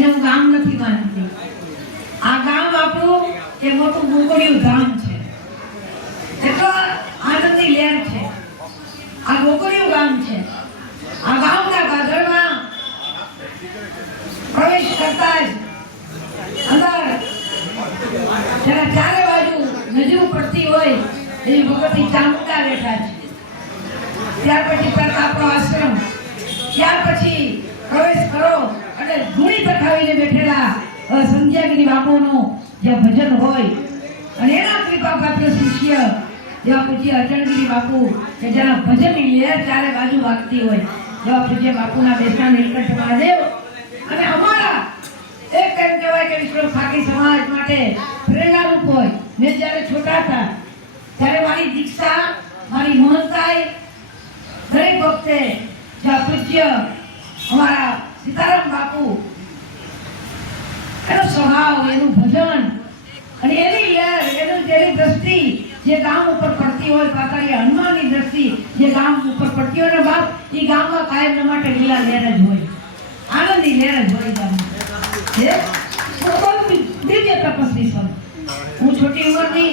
એને હું ગામ નથી માનતી. આ ગામ આપણું એ મોટું ગોકળિયું ધામ છે. એટલો આનંદની લહેર છે. આ ગોકળિયું ગામ છે. આ ગામના ગાગરમાં પ્રવેશ કરતા જ અંદર જેના ચારે બાજુ નજર પડતી હોય એવી ભગવતી ચામુંડા બેઠા છે. ત્યાર પછી તરત આપણો આશ્રમ, ત્યાર પછી પ્રવેશ કરો અને ધૂણી પઠાવીને બેઠેલા સંધ્યાગીરી બાપુનું જે ભજન હોય અને એના કૃપા પાત્ર શિષ્ય જેવા પૂજ્ય અટણગીરી બાપુ કે જેના ભજનની લહેર ચારે બાજુ વાગતી હોય જેવા પૂજ્ય બાપુના બેસના નીલકંઠ મહાદેવ અને અમારા એક એમ કહેવાય કે વિશ્વ ખાકી સમાજ માટે પ્રેરણારૂપ હોય. મેં જ્યારે છોટા હતા ત્યારે મારી દીક્ષા, મારી મહંતાઈ દરેક વખતે જ્યાં પૂજ્ય અમારા સીતારામ બાપુ એનો સ્વભાવ, એનું ભજન અને એની લહેર, એની દ્રષ્ટિ જે ગામ ઉપર પડતી હોય, પાતાળીયા હનુમાનની દ્રષ્ટિ જે ગામ ઉપર પડતી હોય ને બાપ, એ ગામમાં કાયમ માટે લીલા લહેર જ હોય, આનંદની લહેર જ હોય ગામમાં. દિવ્ય તપસ્વી છું. હું છોટી ઉંમરની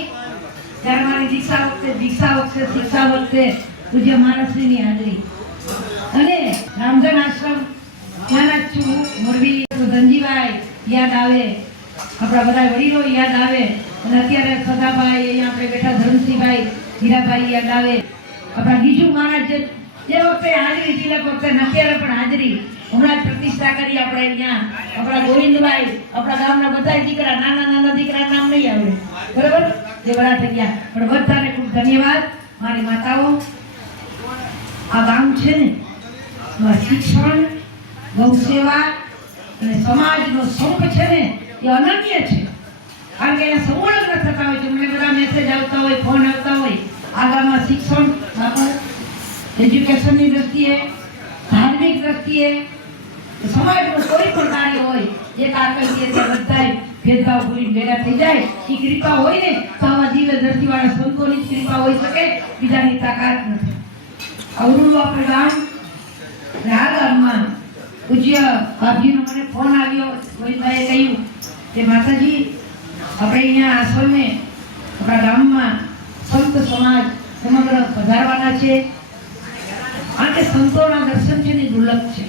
ત્યારે મારી દીક્ષા વખતે પૂજ્ય મહારાજશ્રીની હાજરી અને રામજન આશ્રમ ત્યાંના જ છું. મોરબી ધનજીભાઈ યાદ આવે, આપણા બધા વડીલો યાદ આવે અને અત્યારે સદાભાઈ અહીંયા આપણે બેઠા ધરમસિંહભાઈ હીરાભાઈ યાદ આવે. આપણા ગીજુ મહારાજ જે વખતે હાજરી તિલક વખતે અત્યારે પણ હાજરી હમણાં જ પ્રતિષ્ઠા કરી આપણે અહીંયા. આપણા ગોવિંદભાઈ, આપણા ગામના બધા દીકરા, નાના દીકરા નામ નહીં આવે બરાબર, જે વડા થઈ ગયા, પણ બધાને ખૂબ ધન્યવાદ. મારી માતાઓ, આ ગામ છે ને શિક્ષણ, ગૌ સેવા અને સમાજનો સંપ છે ને એ અનન્ય છે. કારણ કે એના સંવર્ધન થતા હોય છે. મને બધા મેસેજ આવતા હોય, ફોન આવતા હોય. આ ગામમાં શિક્ષણ બાપુ એજ્યુકેશનની દ્રષ્ટિએ, ધાર્મિક દ્રષ્ટિએ, સમાજનું કોઈ પણ કાર્ય હોય એક આકર્ષીય તે બધાય ભેદભાવ ભૂલી ભેગા થઈ જાય. એ કૃપા હોય ને તો આવા દિવ્ય દ્રષ્ટિવાળા સંતોની કૃપા હોઈ શકે, બીજાની તાકાત નથી. અવરું આપણે ગામ અને આ ગામમાં પૂજ્ય બાપજીનો મને ફોન આવ્યો. ગોવિંદભાઈએ કહ્યું કે માતાજી આપણે અહીંયા આશ્રમે આપણા ગામમાં સંત સમાજ સમગ્ર પધારવાના છે. આ કે સંતોના દર્શન છે ને દુર્લભ છે.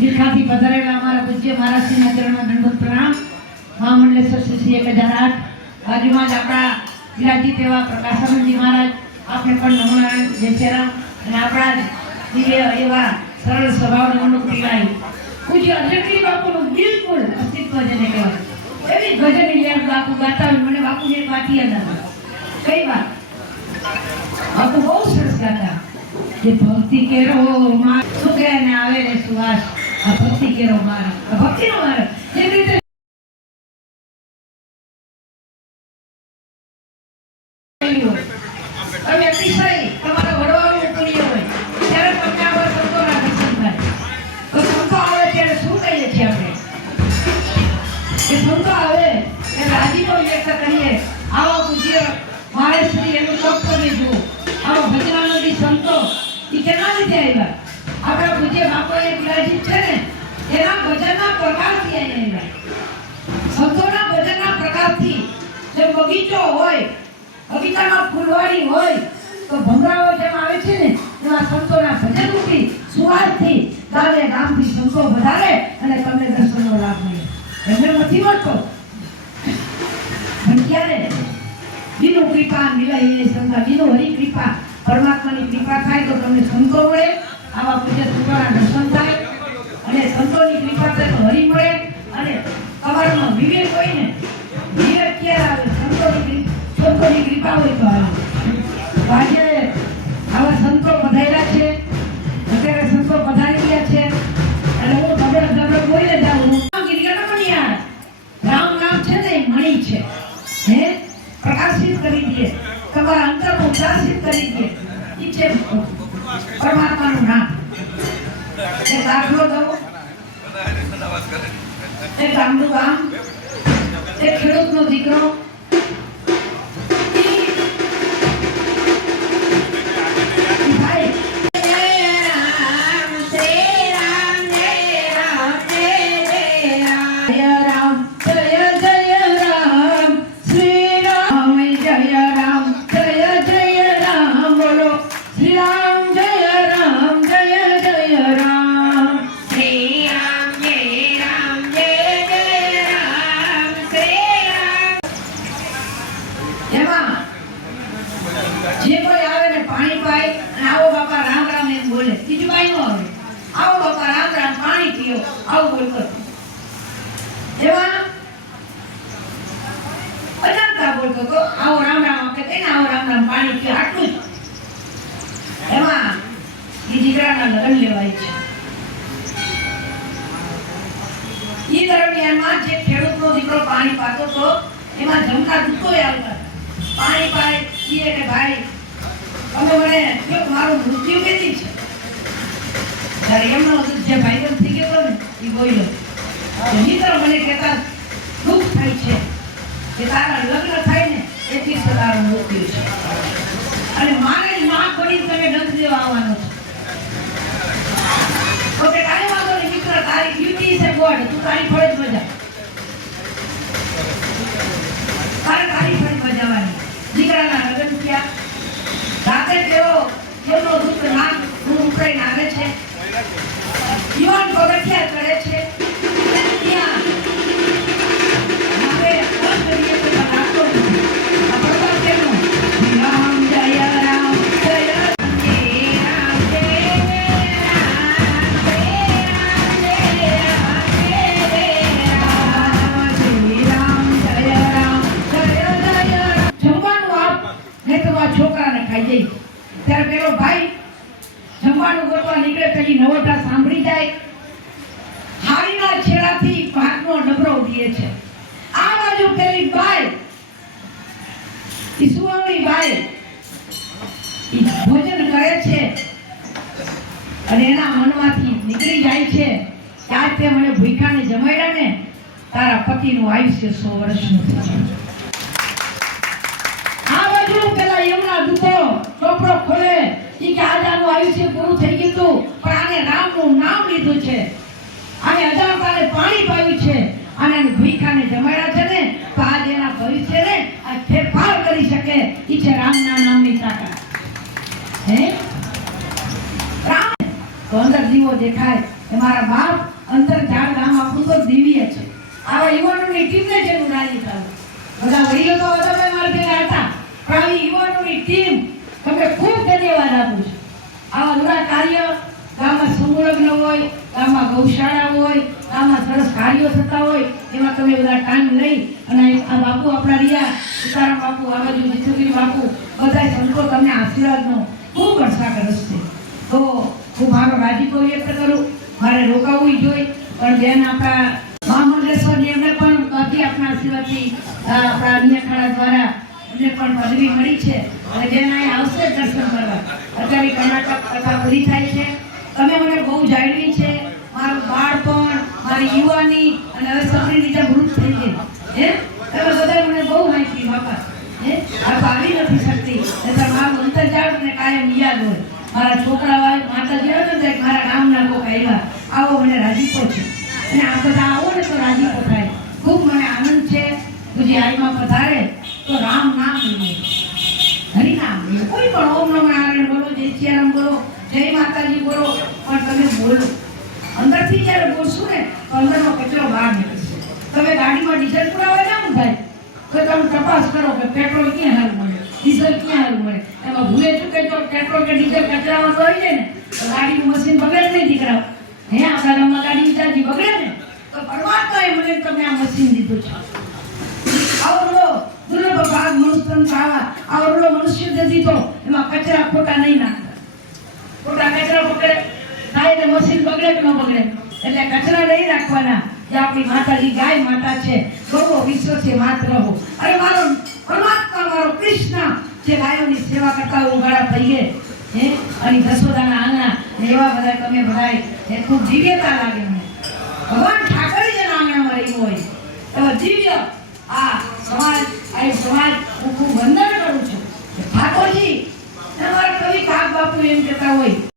દીખાથી પધારેલા અમારા પૂજ્ય મહારાજશ્રીના ચરણમાં દંડવત પ્રણામ. મહામંડલેશ્વર શ્રી 1008 બાજુમાં જ આપણા વિરાજિત એવા પ્રકાશાનંદજી મહારાજ, આપણે પણ નમોનારાયણ બેચેરા અને આપણા દિવ્ય એવા સરળ સ્વભાવના મનોક પીડાય પૂજ્ય અટણગીરી બાપુનું બિલકુલ અસ્તિત્વ જેને કહેવાય એવી ભજનની લહેર બાપુ ગાતા હોય. મને બાપુની એક વાત યાદ આવે. કઈ વાત? બાપુ બહુ સરસ ગાતા કે ભક્તિ કેરો માં સુગરે ને આવે રે સુવાસ. આ ભક્તિ કેરો મારે, આ ભક્તિનો મારે. જે રીતે તમે અતિશય તમારા વડવાઓનું પુણ્ય હોય ત્યારે તમને આવા સંતોના દર્શન થાય. તો સંતો આવે ત્યારે શું કહીએ છીએ આપણે? કે સંતો આવે એ રાજીનો વ્યક્ત કરીએ. આવા પૂજ્ય મહારાજશ્રી એનું તપ કરી જુઓ. આવા ભજનાનંદી સંતો એ કેના લીધે આવ્યા? આપણા પૂજ્ય બાપુએ વિરાજિત છે ને એના ભજનના પ્રકારથી આવ્યા. સંતોના ભજનના પ્રકારથી. જે બગીચો હોય, બગીચામાં ફૂલવાડી હોય તો ભમરાઓ જેમ આવે છે ને એવા સંતોના ભજન રૂપી સુવાસથી ગામે ગામથી સંતો વધારે અને તમને દર્શનનો લાભ મળે. એમને નથી મળતો પણ ક્યારે? બીનું કૃપા મિલાઈ સંતા, બીનું હરી કૃપા, પરમાત્માની કૃપા થાય તો તમને સંતો મળે. આવા પૂજ્ય સંતોના દર્શન થાય અને સંતોની કૃપા થાય તો હરી મળે. અને તમારામાં વિવેક હોય ને, વિવેક ક્યારે આવે? સંતોની કૃપા હોય તો આવે. આજે આવા સંતો પધાર્યા છે, અત્યારે સંતો પધારી ગયા છે અને હું ધબડ બોલે જાઉં. રામ નામ છે ને મણી છે, હે પ્રકાશિત કરી દે, તમારા અંતરને ઉદાસિત કરી દે. એ છે પરમાત્માનું નામ. એ દાખલો દઉં, એ ગામનું ગામ, એ ખેડૂતનો દીકરો, એમાં અજાણતા બોલતો તો આવો રામ રામ કે તેને આવો રામ રામ પાણી પી આટલું જ. એમાં એ દીકરાના લગ્ન લેવાય છે. એ દરમિયાનમાં જે ખેડૂતનો દીકરો પાણી પાતો તો એમાં જમકા દુઃખોય આવતા. પાણી પાય કીએ કે ભાઈ અમે મને કે મારું મૃત્યુ કેદી છે. ત્યારે એમનો જે ભાઈબંધ થઈ ગયો ને એ બોલ્યો મિત્ર મને કહેતા દુઃખ થાય છે કે તારા લગ્ન થાય ને એટલી તારું મૃત્યુ છે અને મારે માં પડી તમે દંડ દેવા આવવાનો છે. તો કે કાંઈ વાંધો નહીં મિત્ર, તારી ડ્યુટી છે ગોડ, તું તારી ફરજ બજા, તારી ફરજ બજાવવાની. દીકરાના લગ્ન થયા. રાતે તેઓ એમનો દુઃખ નાક ઉકળીને આવે છે. યુવાન પગથિયા ચડે છે. ત્યાં હવે બંધ કરીએ તો રાખતો નથી. આ ભગવાન કેમનો રામ જય રામ જય રામ છોકરાને ખાઈ જઈ. ત્યારે પેલો ભાઈ જમવાનું ગોતવા નીકળે પેલી નવોટા સાંભળી જાય. હારીના છેડાથી ભાતનો ડબરો ઉડીએ છે. આ બાજુ પેલી બાઈ ઈસુવાણી બાઈ ભોજન કરે છે અને એના મનમાંથી નીકળી જાય છે કે આજ તે મને ભૂખાને જમાડ્યા ને તારા પતિનું આયુષ્ય 100 વર્ષનું થશે. પેલા એમના દૂતો ચોપડો ખોલે કે આજ આનું આયુષ્ય પૂરું થઈ ગયું હતું પણ આને રામનું નામ લીધું છે, આને અજાણતાને પાણી પાયું છે અને ભૂખાને જમાડ્યા છે ને તો આજ એના ભવિષ્યને આ ફેરફાર કરી શકે એ છે રામના નામની તાકાત. હે રામ તો અંદર દીવો દેખાય. મારા બાપ અંતરજાળ ગામ આપણું તો દિવ્ય છે. આવા યુવાનોની ટીમને જેનું રાજી થયું. બધા વડીલો તો બધા મારા ભેગા હતા. આવી યુવાનોની ટીમ તમને ખૂબ ધન્યવાદ આપું છું. આવા દુરા કાર્ય ગામમાં સમૂહલગ્ન હોય, ગામમાં ગૌશાળા હોય, ગામમાં સરસ કાર્યો થતા હોય એમાં તમે બધા ટાઈમ લઈ અને આ બાપુ આપણા રહ્યા સીતારામ બાપુ, આ બાજુ જીતુગીરી બાપુ, બધા સંતો તમને આશીર્વાદનો ખૂબ વર્ષા કરશે. તો હું મારો રાજીપો વ્યક્ત કરું. મારે રોકાવું જોઈએ પણ બેન આપણા મહામંડલેશ્વરની એમને પણ બાકી આપણા આશીર્વાદથી આપણા અન્ય ખાડા દ્વારા એમને પણ પદવી મળી છે અને બેન અહીં આવશે દર્શન કરવા. અત્યારે કર્ણાટક કથા પૂરી થાય છે. તમે મને બહુ જાળવી છે. મારું બાળપણ, મારી યુવાની અને હવે સપની રીતે વૃદ્ધ થઈ ગઈ. હે તમે બધા મને બહુ માહિતી બાપા. હે આ આવી નથી શકતી એટલે મારું અંતરજાળ મને કાયમ યાદ હોય. મારા છોકરા હોય માતાજી હોય ને મારા ગામના લોકો આવ્યા આવો મને રાજીપો છે અને આ બધા આવો ને તો રાજીપો થાય. ખૂબ મને આનંદ છે. તુજી આઈમાં પધારે તો રામ નામ લઈએ, હરિ નામ લઈએ. કોઈ પણ ઓમ નમઃ નારાયણ બોલો, જય સિયારામ બોલો, જય માતાજી બોલો પણ તમે બોલો. અંદરથી જ્યારે બોલશું ને તો અંદરનો કચરો બહાર નીકળશે. તમે ગાડીમાં ડીઝલ પુરાવા જાઓ ને ભાઈ તો તમે તપાસ કરો કે પેટ્રોલ ક્યાં હાલ મળે, ડીઝલ ક્યાં હાલ મળે. એમાં ભૂલે ચૂકે તો પેટ્રોલ કે ડીઝલ કચરામાં તો આવી જાય ને તો ગાડીનું મશીન બગડે નહીં દીકરાઓ. હે આપણા ગામમાં ગાડી ચાર્જી બગડે ને તો પરમાત્માએ મને તમને આ મશીન દીધું છે. આવડો દુર્લભ ભાગ મનુષ્યતંત્ર આવડો મનુષ્ય દીધો એમાં કચરા ખોટા નહીં નાખતા. ખોટા કચરા પકડે થાય એટલે મશીન બગડે કે ન બગડે એટલે કચરા નહીં રાખવાના. જે આપણી માતાજી ગાય માતા છે, ગૌ વિશ્વ છે માત્ર રહો. અરે મારો પરમાત્મા મારો કૃષ્ણ જે ગાયોની સેવા કરતા ઉગાડા થઈએ હે અને જસોદાના આંગણા એવા બધા તમે બધા એ ખૂબ દિવ્યતા લાગે મને. ભગવાન ઠાકર જેના આંગણામાં રહ્યું હોય એવા દિવ્ય આ સમાજ હું ખૂબ વંદન કરું છું. ઠાકોરજી તમારા કવિ કાગ બાપુ એમ કહેતા હોય